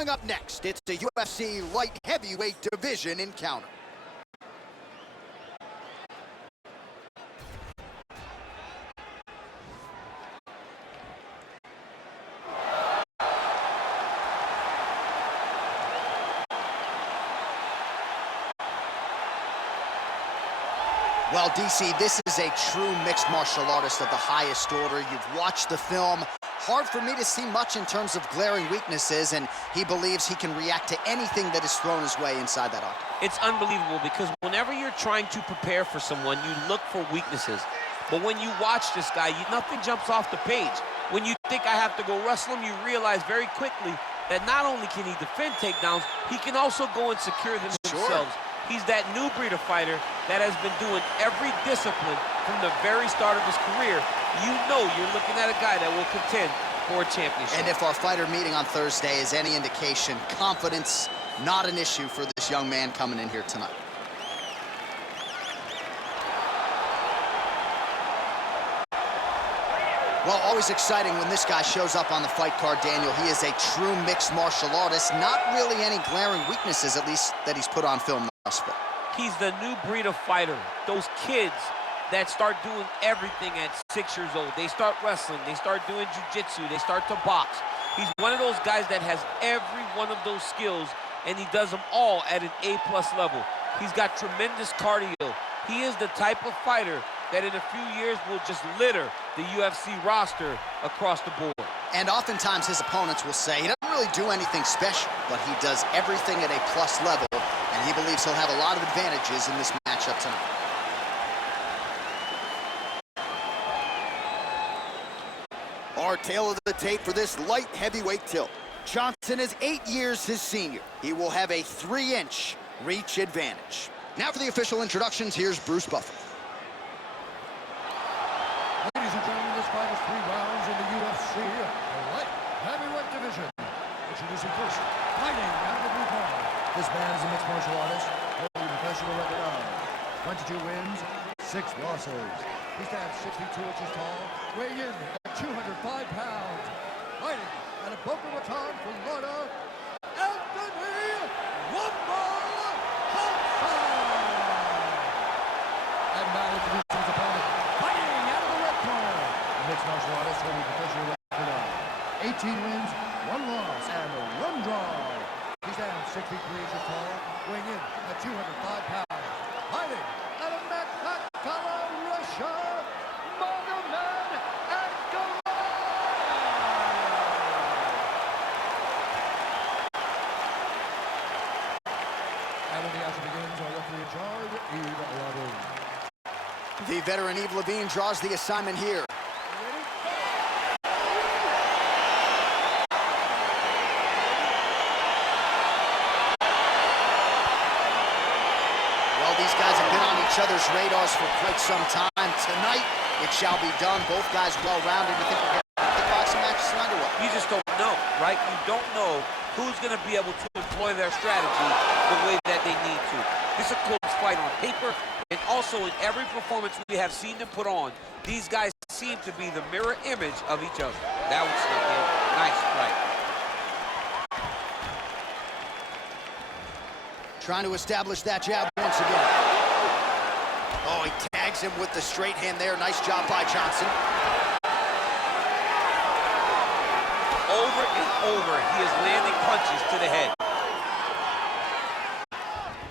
Coming up next, it's a UFC light heavyweight division encounter. Well, DC, this is a true mixed martial artist of the highest order. You've watched the film. Hard for me to see much in terms of glaring weaknesses, and he believes he can react to anything that is thrown his way inside that octagon. It's unbelievable because whenever you're trying to prepare for someone, you look for weaknesses. But when you watch this guy, nothing jumps off the page. When you think I have to go wrestle him, you realize very quickly that not only can he defend takedowns, he can also go and secure them himself. He's that new breed of fighter that has been doing every discipline from the very start of his career. You know you're looking at a guy that will contend for a championship. And if our fighter meeting on Thursday is any indication, confidence not an issue for this young man coming in here tonight. Well, always exciting when this guy shows up on the fight card, Daniel. He is a true mixed martial artist. Not really any glaring weaknesses, at least, that he's put on film thus far. He's the new breed of fighter. Those kids that start doing everything at 6 years old. They start wrestling, they start doing jiu-jitsu, they start to box. He's one of those guys that has every one of those skills, and he does them all at an A+ level. He's got tremendous cardio. He is the type of fighter that in a few years will just litter the UFC roster across the board. And oftentimes his opponents will say he doesn't really do anything special, but he does everything at a plus level, and he believes he'll have a lot of advantages in this matchup tonight. Our tale of the tape for this light heavyweight tilt. Johnson is 8 years his senior. He will have a 3-inch reach advantage. Now for the official introductions, here's Bruce Buffer. Ladies and gentlemen, this fight is 3 rounds in the UFC light heavyweight division. Introducing first, fighting out of the blue corner. This man is a mixed martial artist, holding a professional record of 22 wins, 6 losses. He stands 62 inches tall, weighing in at 205 pounds. Fighting out of Boca Raton, Florida, Anthony Wumbo Johnson. And now introducing his opponent, fighting out of the red corner. The mixed martial artist holding a professional record of 18 wins, 1 loss, and 1 draw. He stands 63 inches tall, weighing in at 205 pounds. Fighting out of Makhatala, Russia, Magomed Ankalaev. And when the action begins, our referee in charge, Yves Lavigne. The veteran Yves Lavigne draws the assignment here. These guys have been on each other's radars for quite some time. Tonight, it shall be done. Both guys well-rounded. You think we're going to get the boxing matches tonight or what? You just don't know, right? You don't know who's going to be able to employ their strategy the way that they need to. This is a close fight on paper, and also in every performance we have seen them put on, these guys seem to be the mirror image of each other. That was good. Nice fight. Trying to establish that jab once again. Oh, he tags him with the straight hand there. Nice job by Johnson. Over and over, he is landing punches to the head.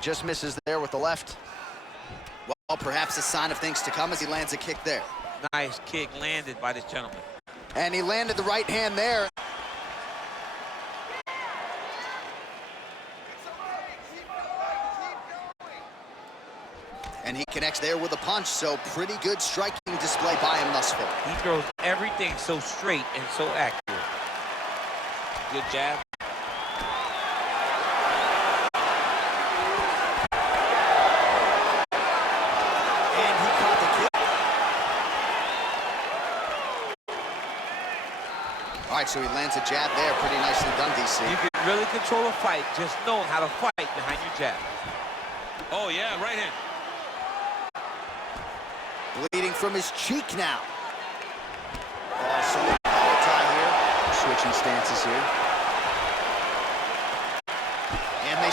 Just misses there with the left. Well, perhaps a sign of things to come as he lands a kick there. Nice kick landed by this gentleman. And he landed the right hand there. And he connects there with a punch, so pretty good striking display by him thus far. He throws everything so straight and so accurate. Good jab. And he caught the kick. All right, so he lands a jab there. Pretty nicely done, DC. You can really control a fight, just know how to fight behind your jab. Oh, yeah, right hand. Bleeding from his cheek now. Oh, so power tie here. Switching stances here.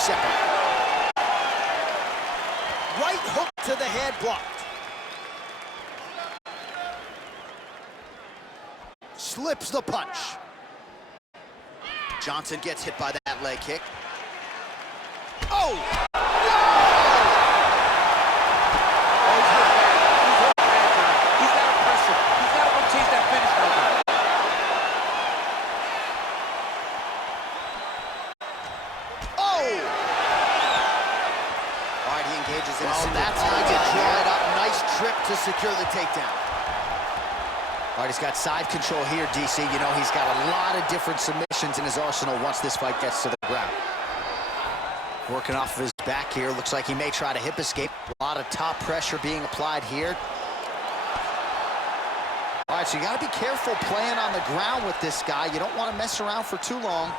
separate. Right hook to the head, blocked. Slips the punch. Johnson gets hit by that leg kick. Oh! He's got to press him. He's got to go chase that finish now. Oh! All right, he engages in a single. That's how you draw it up. Nice trip to secure the takedown. All right, he's got side control here, DC. You know, he's got a lot of different submissions in his arsenal once this fight gets to the ground. Working off of his back here. Looks like he may try to hip escape. A lot of top pressure being applied here. All right, so you got to be careful playing on the ground with this guy. You don't want to mess around for too long.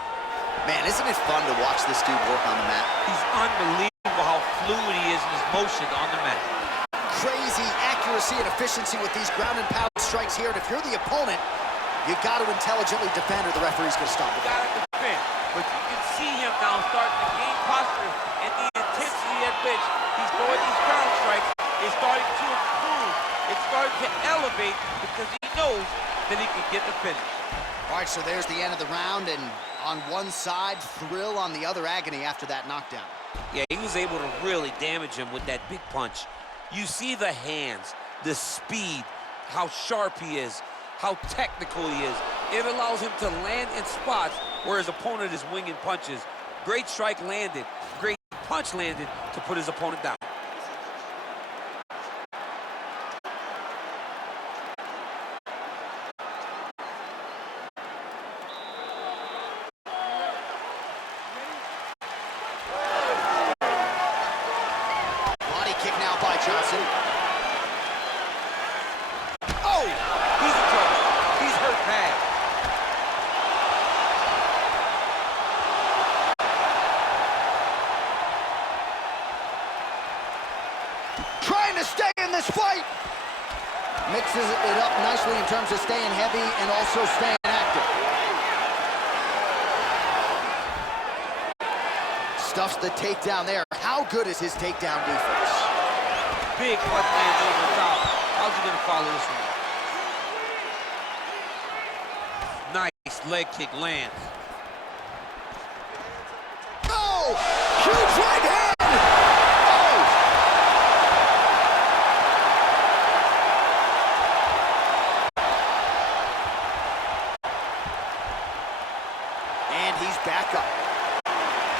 Man, isn't it fun to watch this dude work on the mat? He's unbelievable how fluid he is in his motion on the mat. Crazy accuracy and efficiency with these ground and pound strikes here. And if you're the opponent, you got to intelligently defend or the referee's going to stop it. You got to defend. But you can see him now starting to gain posture and the intensity at which he's throwing these ground strikes is starting to improve. It's starting to elevate because he knows that he can get the finish. All right, so there's the end of the round, and on one side, thrill, on the other, agony after that knockdown. Yeah, he was able to really damage him with that big punch. You see the hands, the speed, how sharp he is, how technical he is. It allows him to land in spots where his opponent is winging punches. Great strike landed, great punch landed to put his opponent down. Body kick now by Johnson. Oh! He's in trouble. He's hurt bad. Trying to stay in this fight. Mixes it up nicely in terms of staying heavy and also staying active. Stuffs the takedown there. How good is his takedown defense? Big punch lands over the top. How's he gonna follow this one? Nice leg kick lands. Oh! Huge right hand! Oh! And he's back up.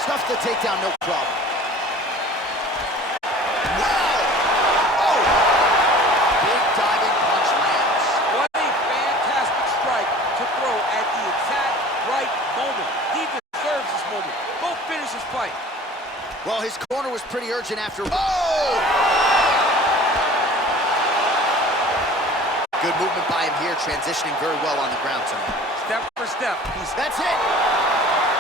Stuffs the takedown, no problem. Wow! Oh! Big diving punch lands. What a fantastic strike to throw at the exact right moment. He deserves this moment. Go finish his fight. Well, his corner was pretty urgent after. Oh! Good movement by him here, transitioning very well on the ground tonight. Step for step. That's it!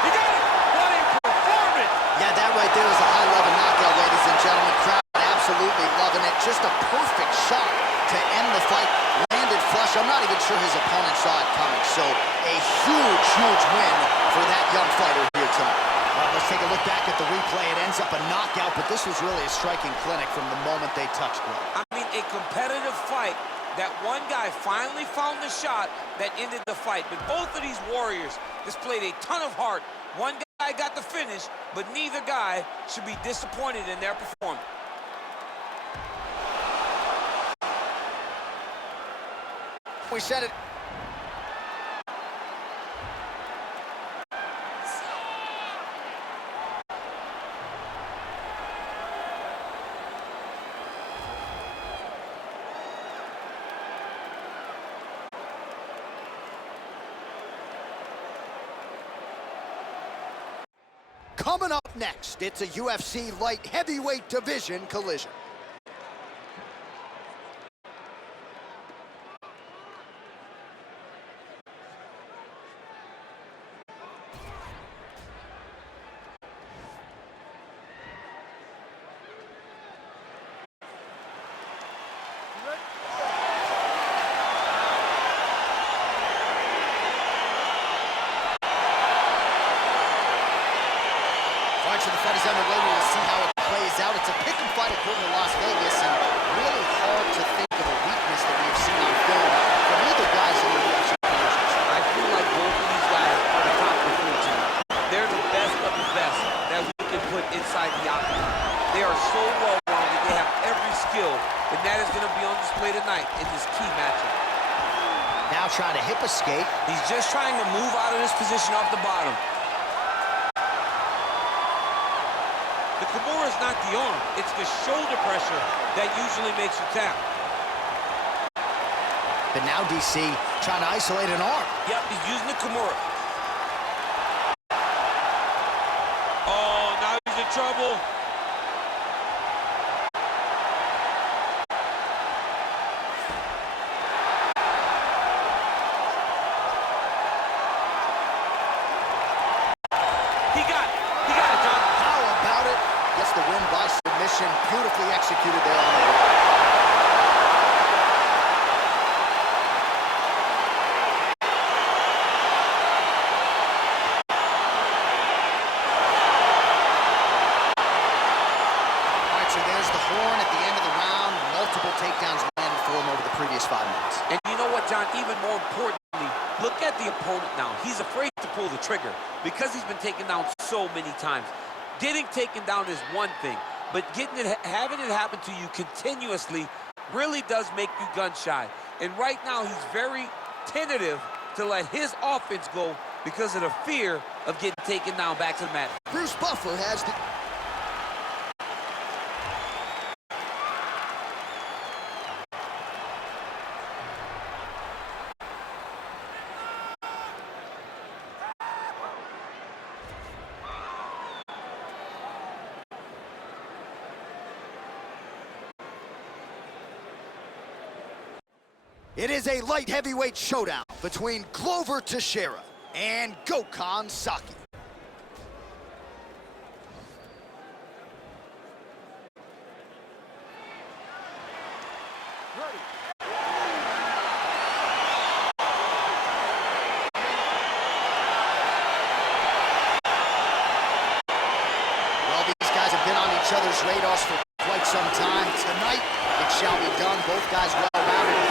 He got it! What a performance! Yeah, that right there is a high-level knockout, ladies and gentlemen. Crowd absolutely loving it. Just a perfect shot to end the fight. Landed flush. I'm not even sure his opponent saw it coming. So a huge, huge win for that young fighter here tonight. Let's take a look back at the replay. It ends up a knockout, but this was really a striking clinic from the moment they touched ground. I mean, a competitive fight. That one guy finally found the shot that ended the fight. But both of these warriors displayed a ton of heart. One guy got the finish, but neither guy should be disappointed in their performance. We said it. Coming up next, it's a UFC light heavyweight division collision. So the fight is underway. so well-rounded. They have every skill, and that is going to be on display tonight in this key matchup. Now trying to hip escape. He's just trying to move out of this position off the bottom. The Kimura is not the arm. It's the shoulder pressure that usually makes you tap. But now DC trying to isolate an arm. Yep, he's using the Kimura. Oh, now he's in trouble. He got it, John. How about it? Gets the win by submission. Beautifully executed there on the ring. Takedowns landed for him over the previous 5 minutes. And you know what, John? Even more importantly, look at the opponent now. He's afraid to pull the trigger because he's been taken down so many times. Getting taken down is one thing, but having it happen to you continuously really does make you gun shy. And right now, he's very tentative to let his offense go because of the fear of getting taken down back to the mat. Bruce Buffer has the... It is a light heavyweight showdown between Glover Teixeira and Gokhan Saki. Ready. Well, these guys have been on each other's radars for quite some time. Tonight, it shall be done. Both guys well-rounded.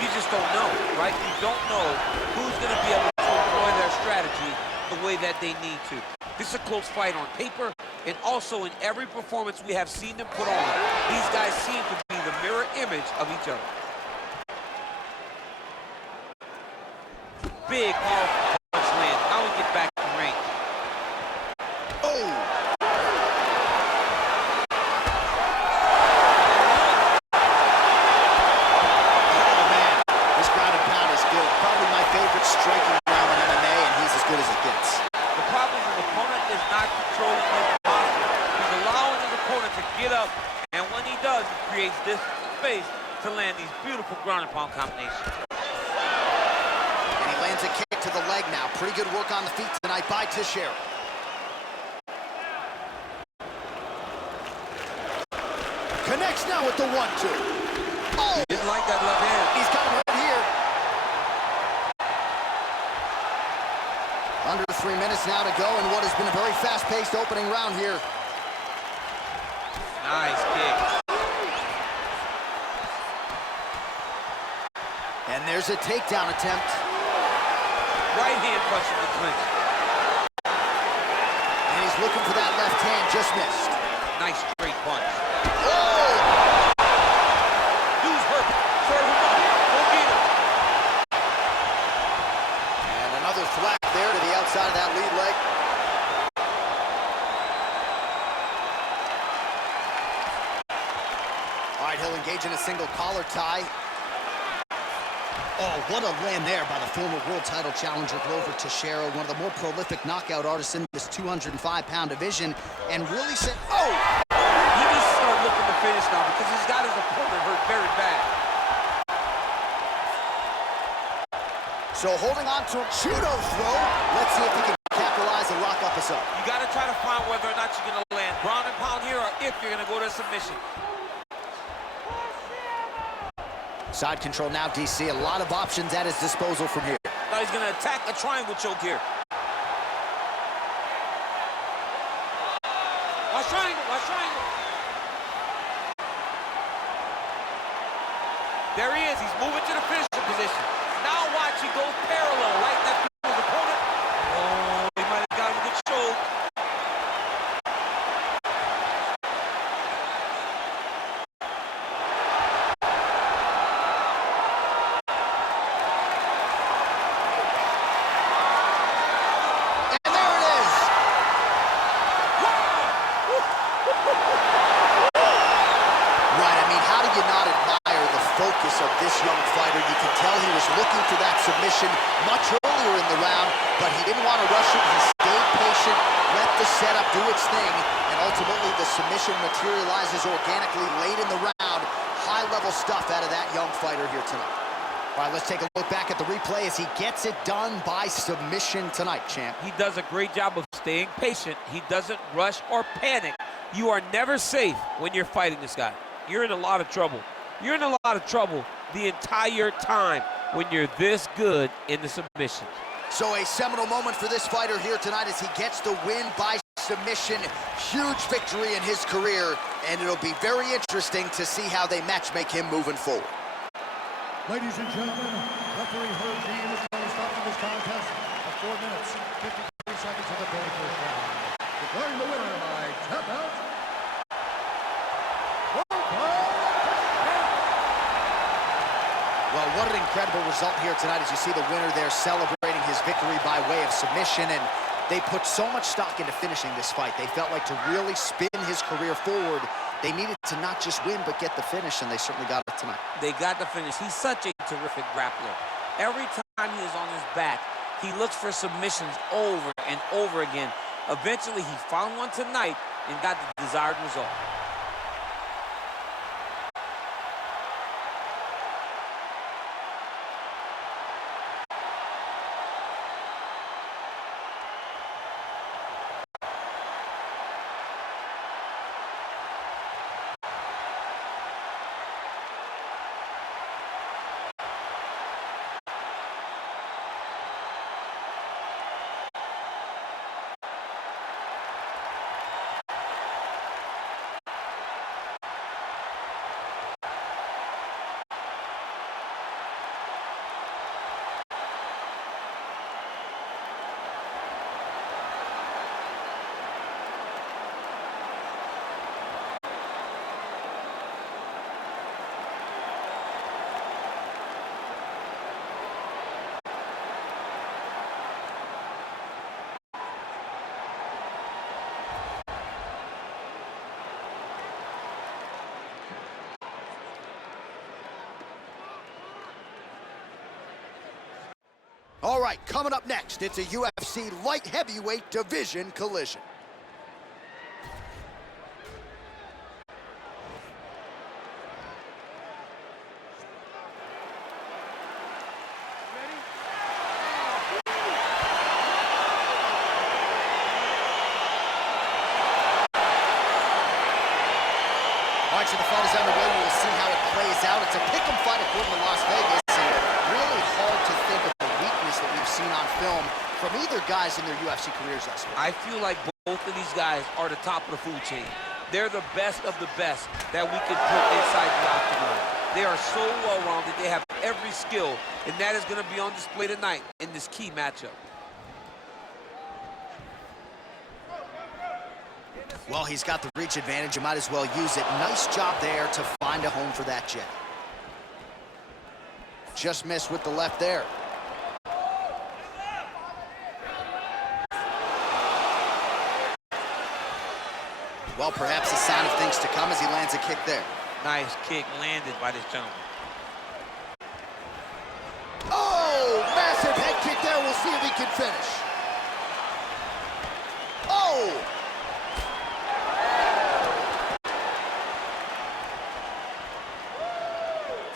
You just don't know, right? You don't know who's going to be able to employ their strategy the way that they need to. This is a close fight on paper, and also in every performance we have seen them put on. These guys seem to be the mirror image of each other. Big, powerful punch lands. Now we get back to the range. Oh! Striking ground in MMA, and he's as good as it gets. The problem is the opponent is not controlling his posture. He's allowing his opponent to get up, and when he does, he creates this space to land these beautiful ground and pound combinations. And he lands a kick to the leg now. Pretty good work on the feet tonight by Teixeira. Connects now with the 1-2. Oh! He didn't like that left hand. He's got him right here. Under 3 minutes now to go in what has been a very fast-paced opening round here. Nice kick. And there's a takedown attempt. Right hand punch in the clinch. And he's looking for that left hand, just missed. Nice straight punch. Oh! Dude's hurt. Serve him up. Go get him. And another thwack there to the outside of that lead leg. All right, he'll engage in a single collar tie. Oh, what a land there by the former world title challenger Glover Teixeira, one of the more prolific knockout artists in this 205-pound division, and really said, oh! He needs to start looking to finish now because he's got his opponent hurt very bad. So holding on to a judo throw. Let's see if he can capitalize and lock up us up. You got to try to find whether or not you're going to land ground and pound here or if you're going to go to submission. Side control now, DC. A lot of options at his disposal from here. Now he's going to attack a triangle choke here. Watch triangle, watch triangle. There he is. He's moving to the finishing position. Now watch, he goes parallel, right next to his opponent. Oh, he might have got him a good choke. you not admire the focus of this young fighter? You can tell he was looking for that submission much earlier in the round, but he didn't want to rush it. He stayed patient, let the setup do its thing, and ultimately the submission materializes organically late in the round. High-level stuff out of that young fighter here tonight. All right, let's take a look back at the replay as he gets it done by submission tonight, champ. He does a great job of staying patient. He doesn't rush or panic. You are never safe when you're fighting this guy. You're in a lot of trouble. You're in a lot of trouble the entire time when you're this good in the submission. So a seminal moment for this fighter here tonight as he gets the win by submission. Huge victory in his career, and it'll be very interesting to see how they match-make him moving forward. Ladies and gentlemen, referee Herb Dean is going to stop this contest at 4 minutes, 53 seconds of the 31st round. Declaring the winner by tap out. Well, what an incredible result here tonight as you see the winner there celebrating his victory by way of submission, and they put so much stock into finishing this fight. They felt like to really spin his career forward, they needed to not just win, but get the finish, and they certainly got it tonight. They got the finish. He's such a terrific grappler. Every time he is on his back, he looks for submissions over and over again. Eventually, he found one tonight and got the desired result. All right, coming up next, it's a UFC light heavyweight division collision. All right, so the fight is underway. We'll see how it plays out. It's a pick'em fight according to Las Vegas, and really hard to think of the weakness that we've seen on film from either guys in their UFC careers thus far. I feel like both of these guys are the top of the food chain. They're the best of the best that we could put inside the octagon. They are so well-rounded. They have every skill, and that is going to be on display tonight in this key matchup. Well, he's got the reach advantage. You might as well use it. Nice job there to find a home for that jab. Just missed with the left there. Well, perhaps a sign of things to come as he lands a kick there. Nice kick landed by this gentleman. Oh, massive head kick there. We'll see if he can finish. Oh!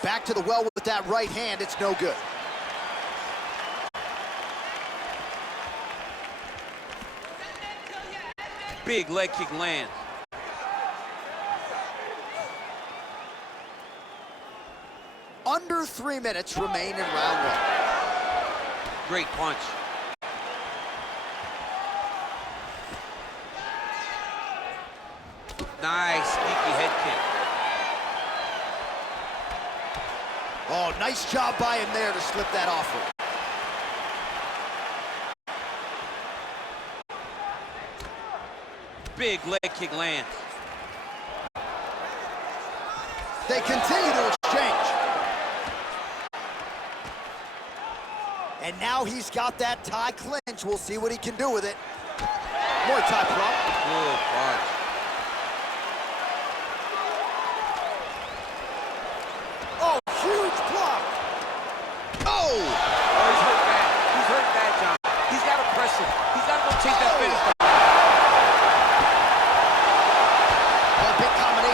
Back to the well with that right hand. It's no good. Big leg kick lands. Under 3 minutes remain in round one. Great punch. Nice sneaky head kick. Oh, nice job by him there to slip that off him. Big leg kick lands. They continue to exchange. And now he's got that tie clinch. We'll see what he can do with it. Muay Thai prop. Good punch.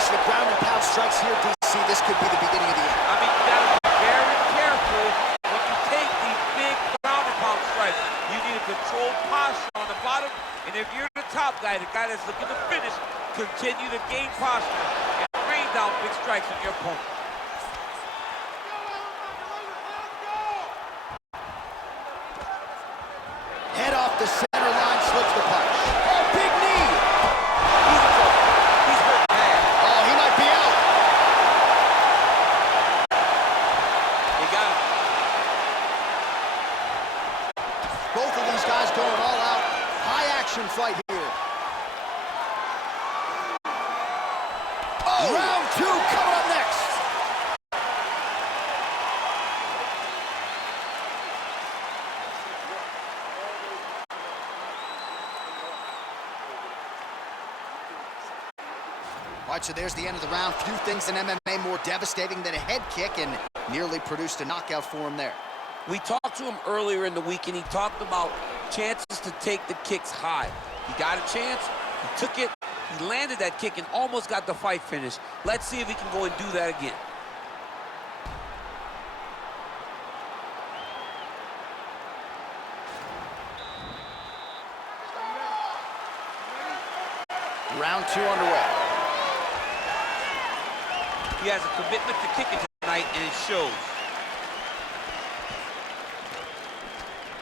combination of ground and pound strikes here, DC. This could be the beginning of the end. I mean, you gotta be very careful when you take these big ground and pound strikes. You need a controlled posture on the bottom, and if you're the top guy, the guy that's looking to finish, continue to gain posture and rain down big strikes on your opponent. Head off the center line, slips the punch. Oh, big knee! He's in trouble. He's hurt bad. Oh, he might be out. They got him. Both of these guys going all out. High action fight here. Oh, round two coming up next. All right, so there's the end of the round. Few things in MMA more devastating than a head kick, and nearly produced a knockout for him there. We talked to him earlier in the week, and he talked about chances to take the kicks high. He got a chance, he took it, he landed that kick, and almost got the fight finished. Let's see if he can go and do that again. Round two underway. He has a commitment to kicking tonight, and it shows.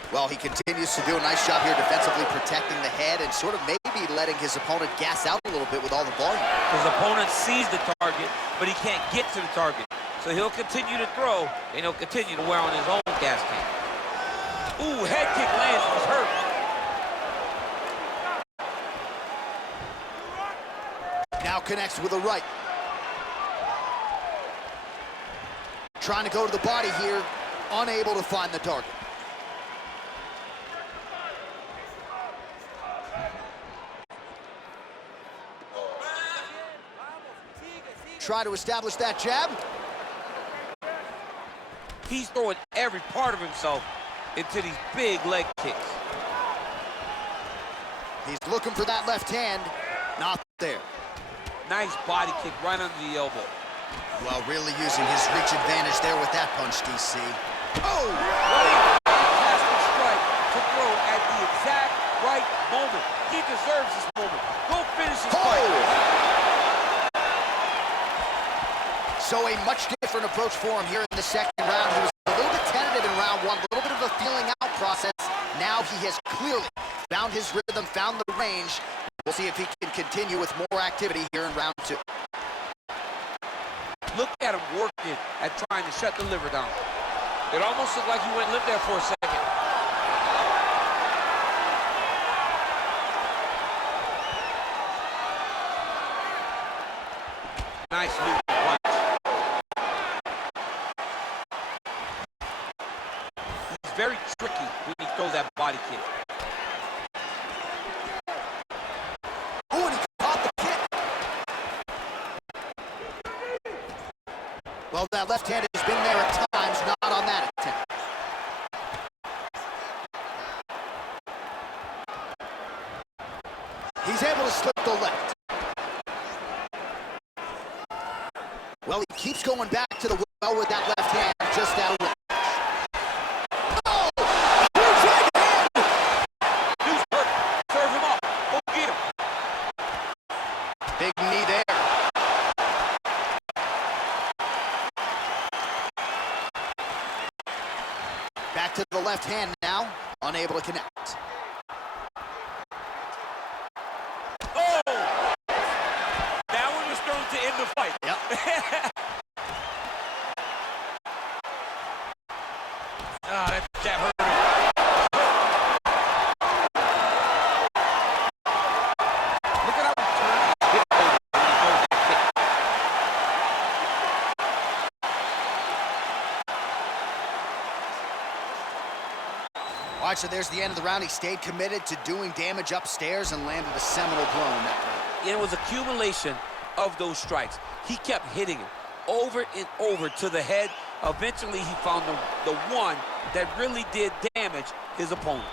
Well, he continues to do a nice job here defensively protecting the head and sort of maybe letting his opponent gas out a little bit with all the volume. His opponent sees the target, but he can't get to the target. So he'll continue to throw, and he'll continue to wear on his own gas tank. Ooh, head kick lands, he's hurt. Now connects with a right. Trying to go to the body here, unable to find the target. Try to establish that jab. He's throwing every part of himself into these big leg kicks. He's looking for that left hand, not there. Nice body kick right under the elbow. Well, really using his reach advantage there with that punch, DC. Oh! What a fantastic strike to throw at the exact right moment. He deserves this moment. Go finish his fight. So a much different approach for him here in the second round. He was a little bit tentative in round one, a little bit of a feeling out process. Now he has clearly found his rhythm, found the range. We'll see if he can continue with more activity here in round two. Look at him working at trying to shut the liver down. It almost looked like he went limp there for a second. Nice loop punch. He's very tricky when he throws that body kick. Oh, and he caught the kick. Well, that left hand has been there at times, not on that attempt. He's able to slip the left. Well, he keeps going back to the well with that left hand, just out of range. Oh! Huge right hand! News hurt. Serve him up. Go get him. Big knee there. Back to the left hand now, unable to connect. Oh! That one was thrown to end the fight. Yep. That jab hurt. Look at how he turns his hip over when he throws that kick. All right, so there's the end of the round. He stayed committed to doing damage upstairs and landed a seminal blow in that round. And it was accumulation of those strikes. He kept hitting him over and over to the head. Eventually, he found the one that really did damage his opponent.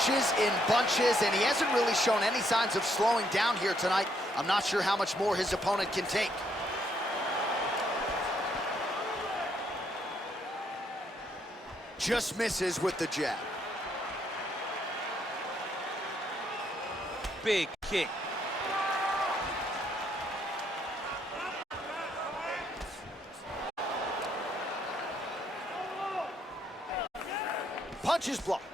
punches in bunches, and he hasn't really shown any signs of slowing down here tonight. I'm not sure how much more his opponent can take. Just misses with the jab. Big kick. Punch is blocked.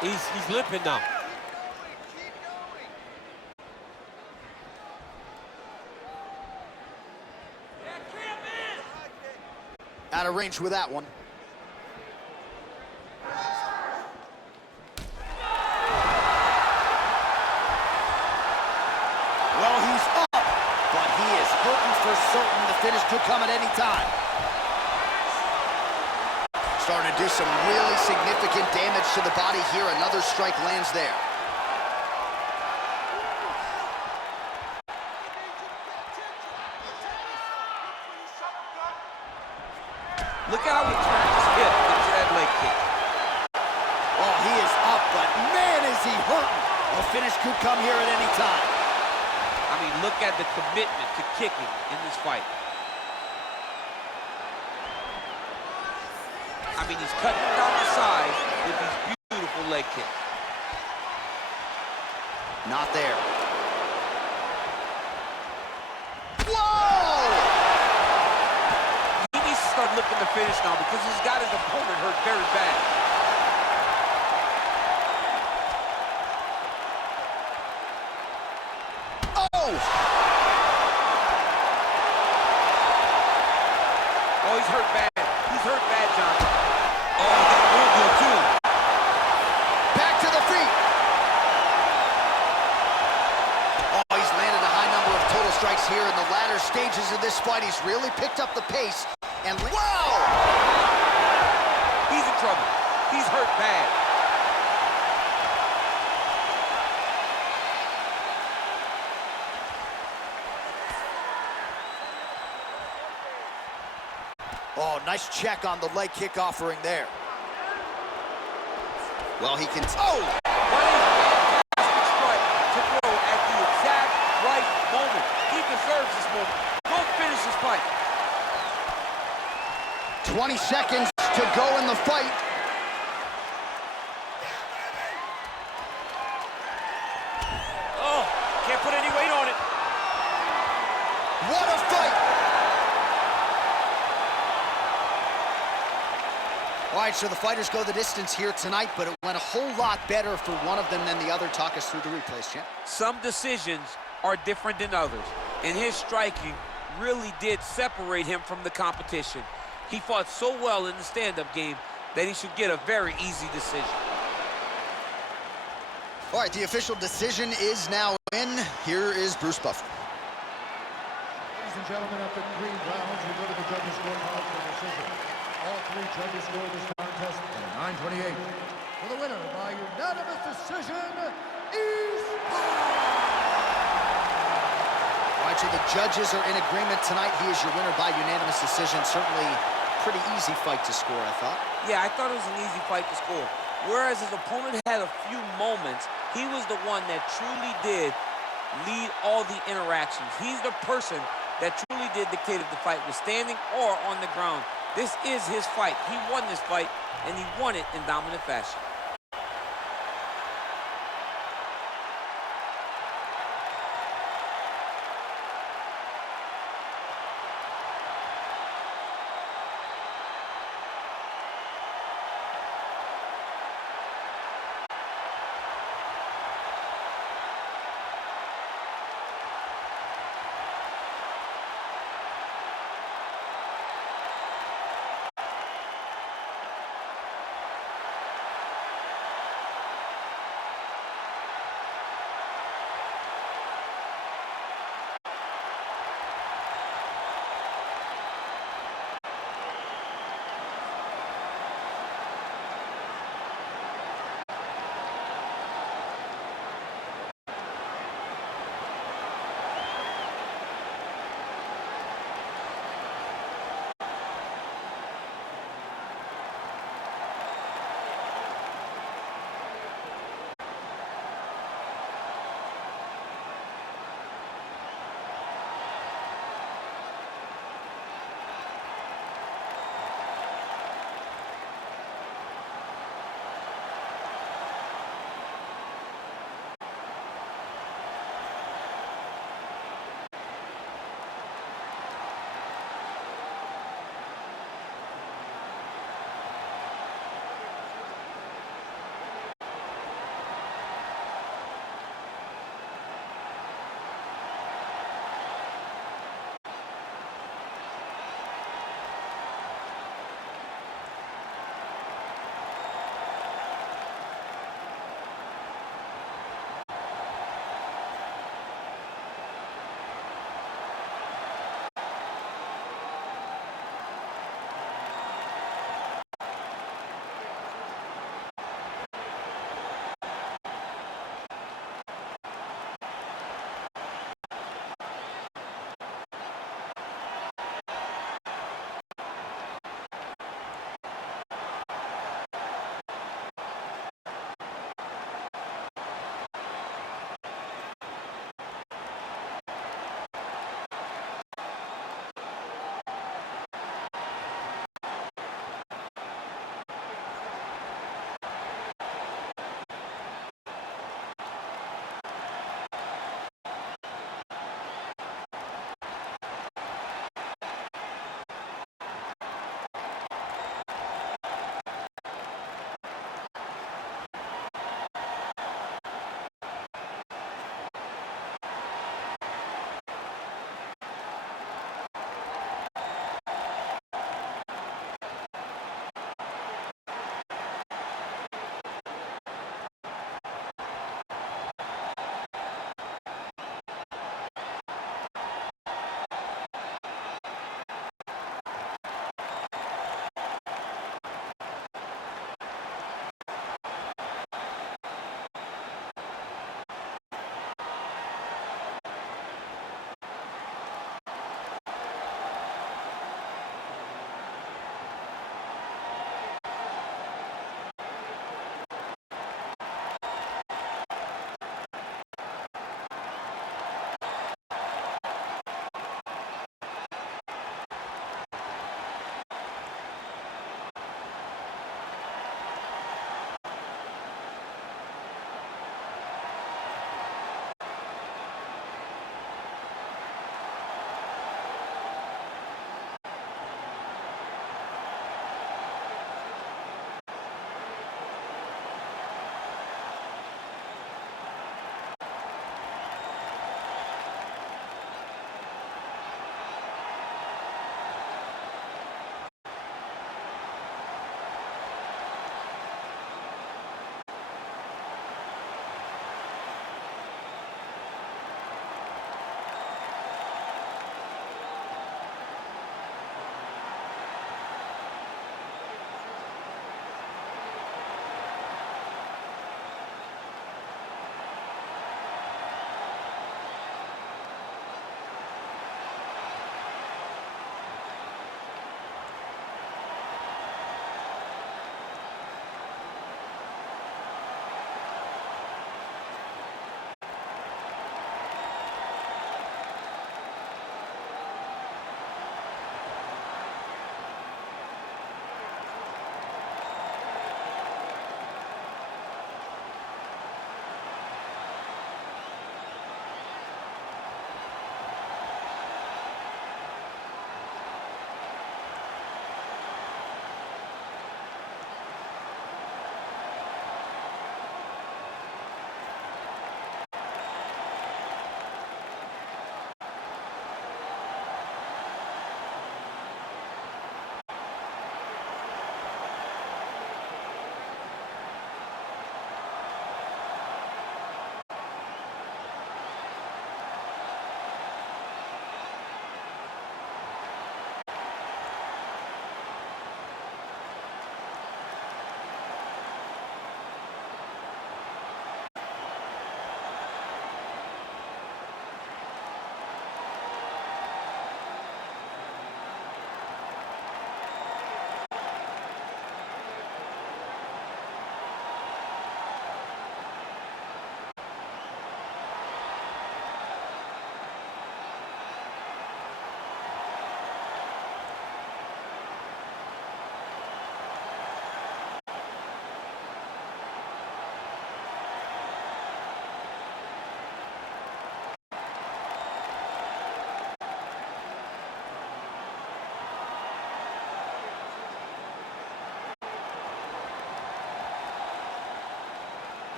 He's limping now. Out of range with that one. Well, he's up, but he is hurting for certain. The finish could come at any time. Starting to do some really significant damage to the body here. Another strike lands there. Look at how he turns his hip into that leg kick. Oh, he is up, but man, is he hurting. The finish could come here at any time. I mean, look at the commitment to kicking in this fight. I mean, he's cutting him down the side with these beautiful leg kicks. Not there. Whoa! He needs to start looking to finish now because he's got his opponent hurt very bad. Oh! Oh, he's hurt bad. He's hurt bad, John. Oh, he got real good, too. Back to the feet. Oh, he's landed a high number of total strikes here in the latter stages of this fight. He's really picked up the pace. And whoa! He's in trouble. He's hurt bad. Oh, nice check on the leg kick offering there. Well, he can... Oh! What a fantastic strike to throw at the exact right moment. He deserves this moment. Go finish this fight. 20 seconds to go in the fight. Oh, can't put any weight on it. What a fight! All right, so the fighters go the distance here tonight, but it went a whole lot better for one of them than the other. Talk us through the replays, champ. Some decisions are different than others, and his striking really did separate him from the competition. He fought so well in the stand-up game that he should get a very easy decision. All right, the official decision is now in. Here is Bruce Buffer. Ladies and gentlemen, after 3 rounds, we go to the judges' scorecard for decision. All 3 judges scored this contest at 9:28. For the winner by unanimous decision, All right, so the judges are in agreement tonight. He is your winner by unanimous decision. Certainly pretty easy fight to score, I thought. Yeah, I thought it was an easy fight to score. Whereas his opponent had a few moments, he was the one that truly did lead all the interactions. He's the person that truly did dictate if the fight was standing or on the ground. This is his fight. He won this fight, and he won it in dominant fashion.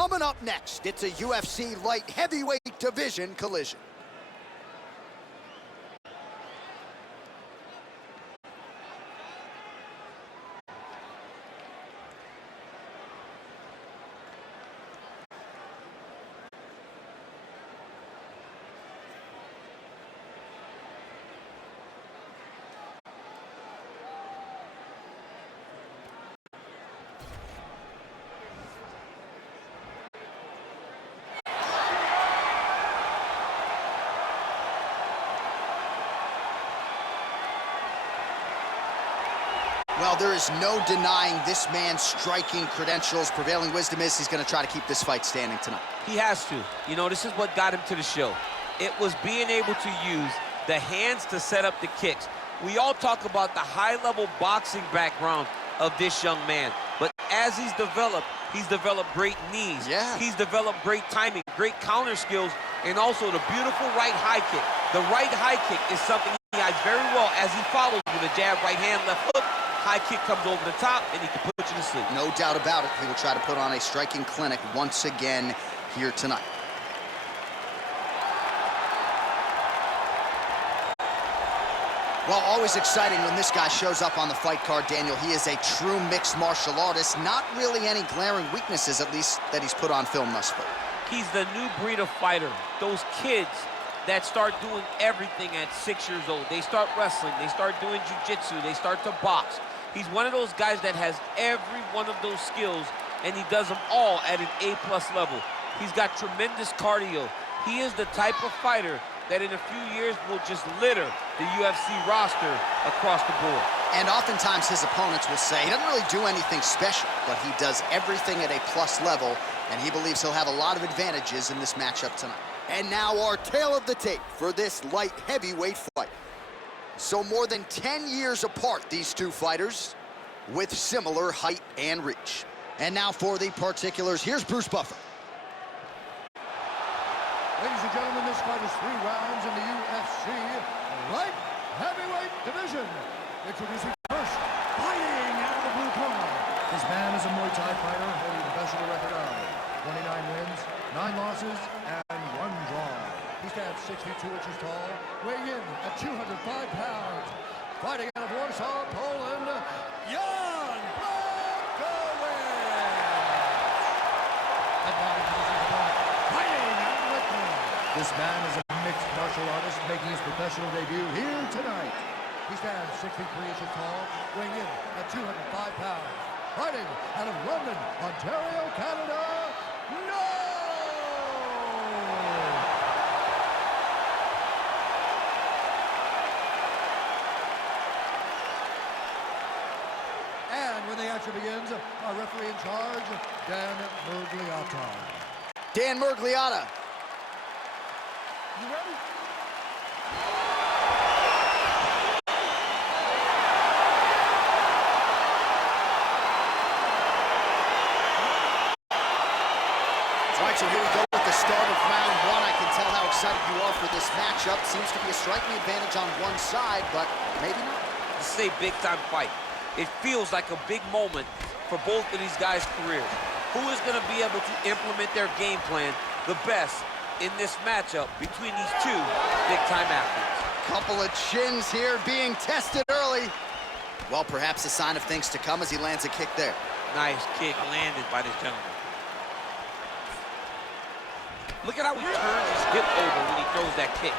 Coming up next, it's a UFC light heavyweight division collision. Well, there is no denying this man's striking credentials. Prevailing wisdom is he's going to try to keep this fight standing tonight. He has to. You know, this is what got him to the show. It was being able to use the hands to set up the kicks. We all talk about the high-level boxing background of this young man. But as he's developed great knees. Yeah. He's developed great timing, great counter skills, and also the beautiful right high kick. The right high kick is something he hides very well as he follows with a jab, right hand, left hook. High kick comes over the top, and he can put you to sleep. No doubt about it. He will try to put on a striking clinic once again here tonight. Well, always exciting when this guy shows up on the fight card, Daniel. He is a true mixed martial artist. Not really any glaring weaknesses, at least, that he's put on film thus far. He's the new breed of fighter. Those kids that start doing everything at 6 years old. They start wrestling, they start doing jiu-jitsu, they start to box. He's one of those guys that has every one of those skills, and he does them all at an A+ level. He's got tremendous cardio. He is the type of fighter that in a few years will just litter the UFC roster across the board. And oftentimes his opponents will say he doesn't really do anything special, but he does everything at A+ level, and he believes he'll have a lot of advantages in this matchup tonight. And now our tale of the tape for this light heavyweight fight. So more than 10 years apart, these two fighters, with similar height and reach. And now for the particulars, here's Bruce Buffer. Ladies and gentlemen, this fight is 3 rounds in the UFC light heavyweight division. Introducing first, fighting out of the blue corner. This man is a Muay Thai fighter holding a professional record of 29 wins, 9 losses, and 1 draw. He stands 62 inches tall, weighing in at 205 pounds. Fighting out of Warsaw, Poland, Jan Blachowicz. And now introducing the opponent, fighting out of the red corner. This man is a mixed martial artist making his professional debut here tonight. He stands 63 inches tall, weighing in at 205 pounds. Fighting out of London, Ontario, Canada, no! And when the action begins, our referee in charge, Dan Murgliata. Dan Murgliata. You ready? All right, so here we go with the start of round 1. I can tell how excited you are for this matchup. Seems to be a striking advantage on one side, but maybe not. This is a big-time fight. It feels like a big moment for both of these guys' careers. Who is going to be able to implement their game plan the best in this matchup between these two big-time athletes? Couple of chins here being tested early. Well, perhaps a sign of things to come as he lands a kick there. Nice kick landed by this gentleman. Look at how he turns his hip over when he throws that kick.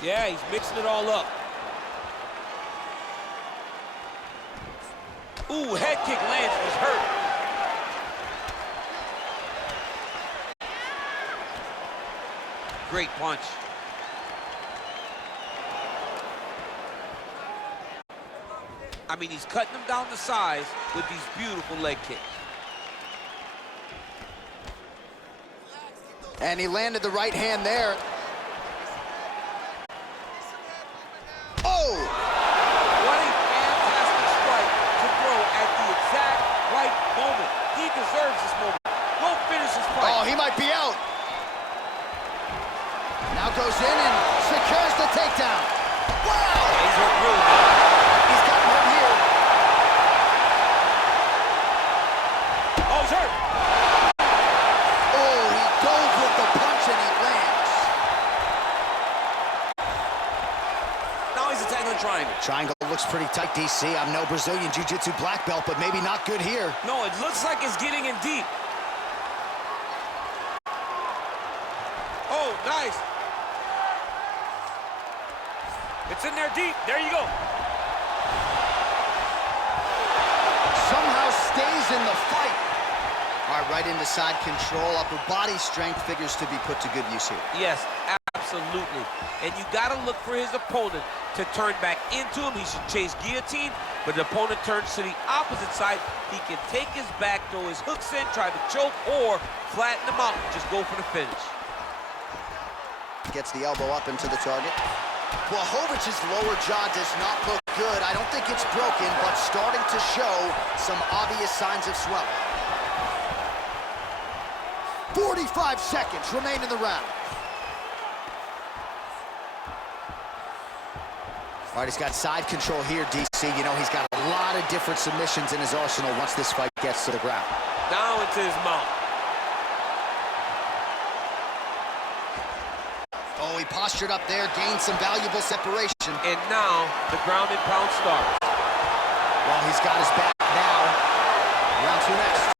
Yeah, he's mixing it all up. Ooh, head kick lands, was hurt. Great punch. I mean, he's cutting them down to size with these beautiful leg kicks. And he landed the right hand there. Oh! What a fantastic strike to throw at the exact right moment. He deserves this moment. Go finish this fight. Oh, he might be out. Now goes in and secures the takedown. Wow! He's hurt really good. He's got him here. Triangle looks pretty tight, DC. I'm no Brazilian Jiu-Jitsu black belt, but maybe not good here. No, it looks like it's getting in deep. Oh, nice. It's in there deep. There you go. Somehow stays in the fight. All right, right into side control. Upper body strength figures to be put to good use here. Yes, absolutely. And you got to look for his opponent to turn back into him. He should chase guillotine, but the opponent turns to the opposite side. He can take his back, throw his hooks in, try to choke, or flatten him out and just go for the finish. Gets the elbow up into the target. Blachowicz' lower jaw does not look good. I don't think it's broken, but starting to show some obvious signs of swelling. 45 seconds remain in the round. All right, he's got side control here, DC. You know, he's got a lot of different submissions in his arsenal once this fight gets to the ground. Now into his mouth. Oh, he postured up there, gained some valuable separation. And now the ground and pound starts. Well, he's got his back now. Round two next.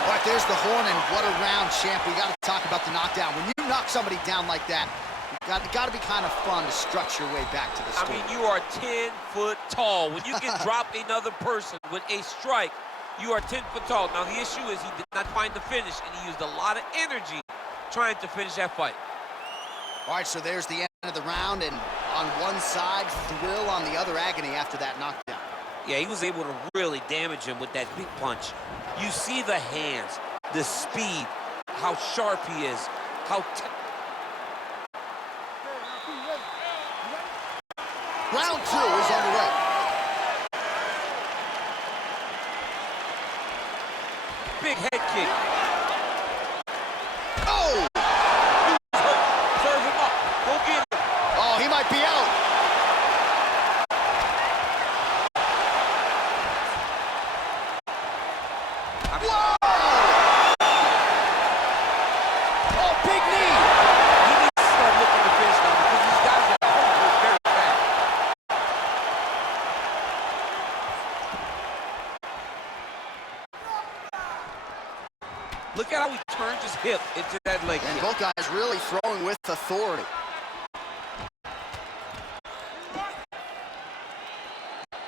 All right, there's the horn, and what a round, champ. We got to talk about the knockdown. When you knock somebody down like that, you got to be kind of fun to strut your way back to the story. I mean, you are 10 foot tall. When you can drop another person with a strike, you are 10 foot tall. Now, the issue is he did not find the finish, and he used a lot of energy trying to finish that fight. All right, so there's the end of the round, and on one side, thrill, on the other, agony after that knockdown. Yeah, he was able to really damage him with that big punch. You see the hands, the speed, how sharp he is, how... Round two is underway. Big head kick. Oh! Serve him up. Go get him. Oh, he might be out. Whoa! Oh, big knee. He needs to start looking to finish now because these guys are hurt very fast. Look at how he turns his hip into that leg And kick. both guys really throwing with authority.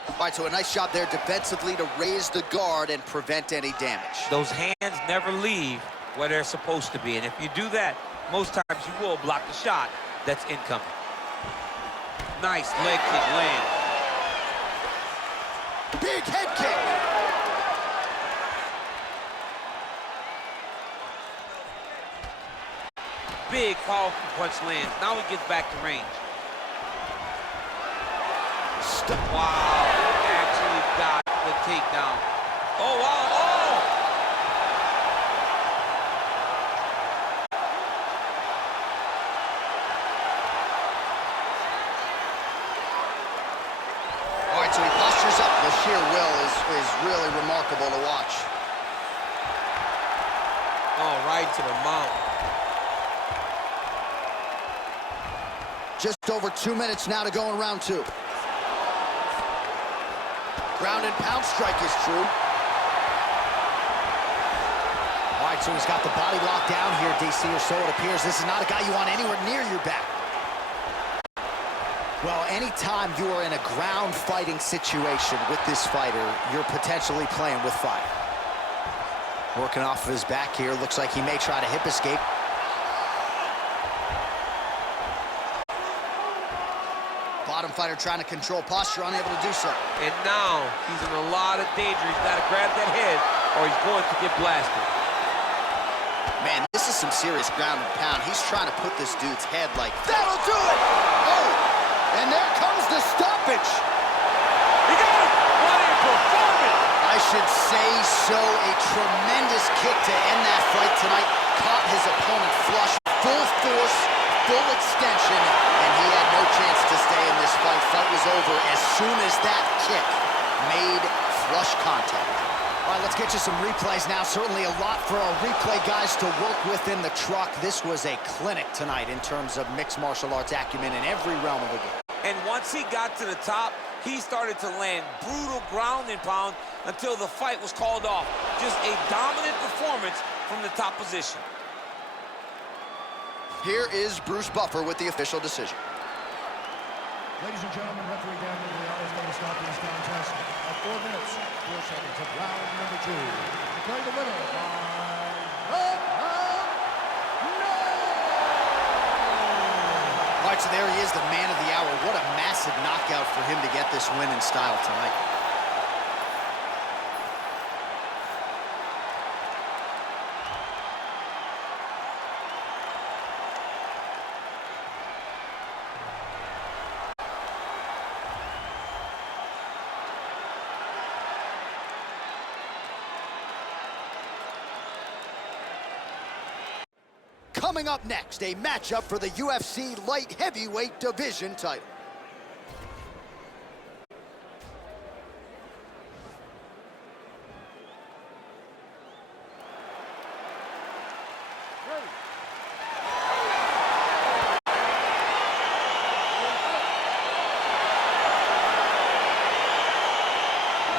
All right, so a nice job there defensively to raise the guard and prevent any damage. Those hands never leave where they're supposed to be. And if you do that, most times you will block the shot that's incoming. Nice leg kick land. Big head kick. Big, powerful punch lands. Now he gets back to range. Wow, he actually got the takedown. Oh, wow, oh! All right, so he postures up. The sheer will is really remarkable to watch. Oh, right to the mount. Just over 2 minutes now to go in round two. Ground and pound strike is true. All right, so he's got the body locked down here, DC, or so it appears. This is not a guy you want anywhere near your back. Well, anytime you are in a ground fighting situation with this fighter, you're potentially playing with fire. Working off of his back here. Looks like he may try to hip escape. Bottom fighter trying to control posture, unable to do so. And now he's in a lot of danger. He's got to grab that head or he's going to get blasted. Man, this is some serious ground and pound. He's trying to put this dude's head like, that'll do it! Oh, and there comes the stoppage. He got him! What a performance! I should say so. A tremendous kick to end that fight tonight. Caught his opponent flush, full force, full extension, and he had no chance to stay in this fight. Fight was over as soon as that kick made flush contact. All right, let's get you some replays now. Certainly a lot for our replay guys to work with in the truck. This was a clinic tonight in terms of mixed martial arts acumen in every realm of the game. And once he got to the top, he started to land brutal ground and pound until the fight was called off. Just a dominant performance from the top position. Here is Bruce Buffer with the official decision. Ladies and gentlemen, referee Daniel Leon is going to stop this contest at 4 minutes, 4 seconds of round number 2. Declaring the winner by All right, so there he is, the man of the hour. What a massive knockout for him to get this win in style tonight. Coming up next, a matchup for the UFC light heavyweight division title.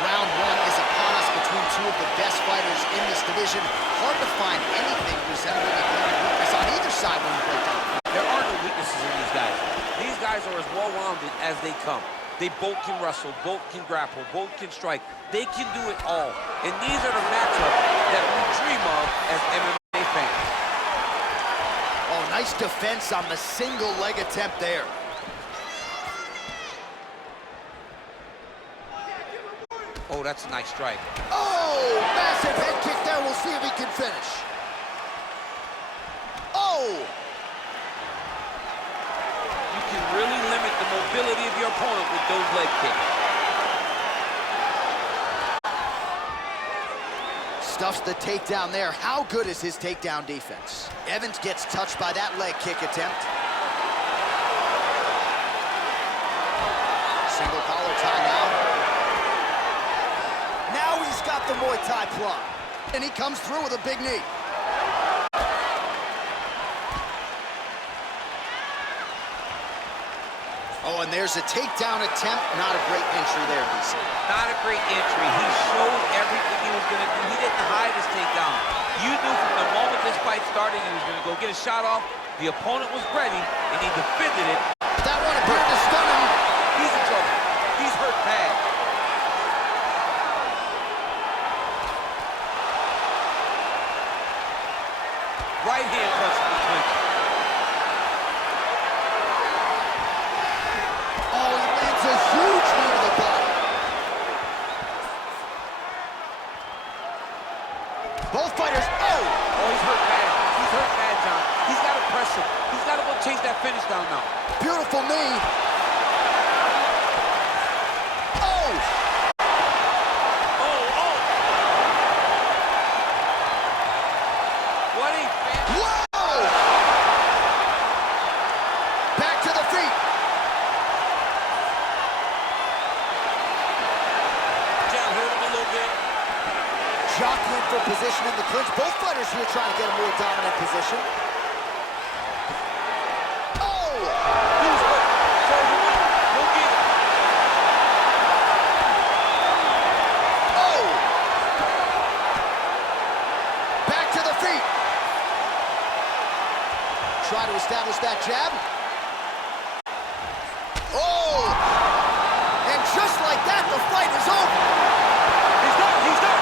Round 1 is upon us between two of the best fighters in this division. Hard to find anything resembling a glaring weakness on either side when you break down. There are no weaknesses in these guys. These guys are as well-rounded as they come. They both can wrestle, both can grapple, both can strike. They can do it all. And these are the matchups that we dream of as MMA fans. Oh, nice defense on the single leg attempt there. Oh, that's a nice strike. Oh, massive head kick there. We'll see if he can finish. Oh! You can really limit the mobility of your opponent with those leg kicks. Stuffs the takedown there. How good is his takedown defense? Evans gets touched by that leg kick attempt. Single collar tie now. Now he's got the Muay Thai plug. And he comes through with a big knee. Oh, and there's a takedown attempt. Not a great entry there, DC. Not a great entry. He showed everything he was going to do. He didn't hide his takedown. You knew from the moment this fight started he was going to go get a shot off. The opponent was ready, and he defended it. That one appeared to stun him. He's in trouble. He's hurt bad. Right hand punch to the clinch. Oh, he lands a huge knee to the body. Both fighters, oh! Oh, he's hurt bad. He's hurt bad, John. He's got to press him. He's got to go chase that finish down now. Beautiful knee. Oh! Oh! What a Whoa! Back to the feet. Jab hurt him a little bit. Jockeying for position in the clinch. Both fighters here trying to get a more dominant position. Oh! He's hurt. So go get it. Oh! Back to the feet. Try to establish that jab. Oh! And just like that, the fight is over. He's done. He's done.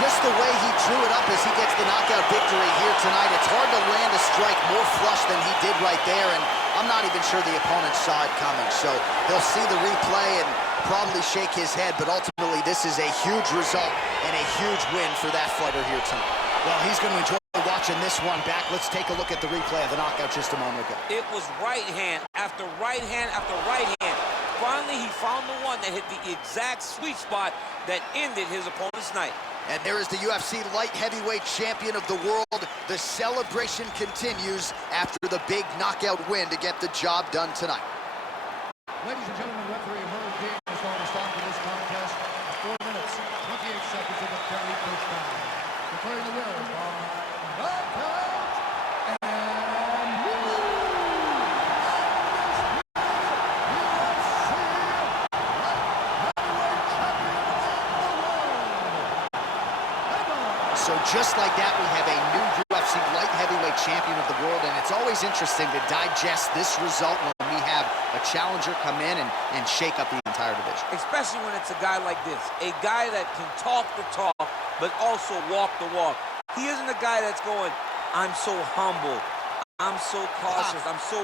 Just the way he drew it up as he gets the knockout victory here tonight, it's hard to land a strike more flush than he did right there, and I'm not even sure the opponent saw it coming, so he'll see the replay and probably shake his head, but ultimately this is a huge result and a huge win for that fighter here tonight. Well, he's going to enjoy watching this one back. Let's take a look at the replay of the knockout just a moment ago. It was right hand after right hand after right hand. Finally, he found the one that hit the exact sweet spot that ended his opponent's night. And there is the UFC light heavyweight champion of the world. The celebration continues after the big knockout win to get the job done tonight. Ladies and gentlemen, referee Herb Dean is going to stop this contest at 4 minutes, 28 seconds of the very first round. Declaring the winner by knockout and So just like that, we have a new UFC light heavyweight champion of the world, and it's always interesting to digest this result when we have a challenger come in and shake up the entire division. Especially when it's a guy like this, a guy that can talk the talk, but also walk the walk. He isn't a guy that's going, I'm so humble, I'm so cautious, I'm so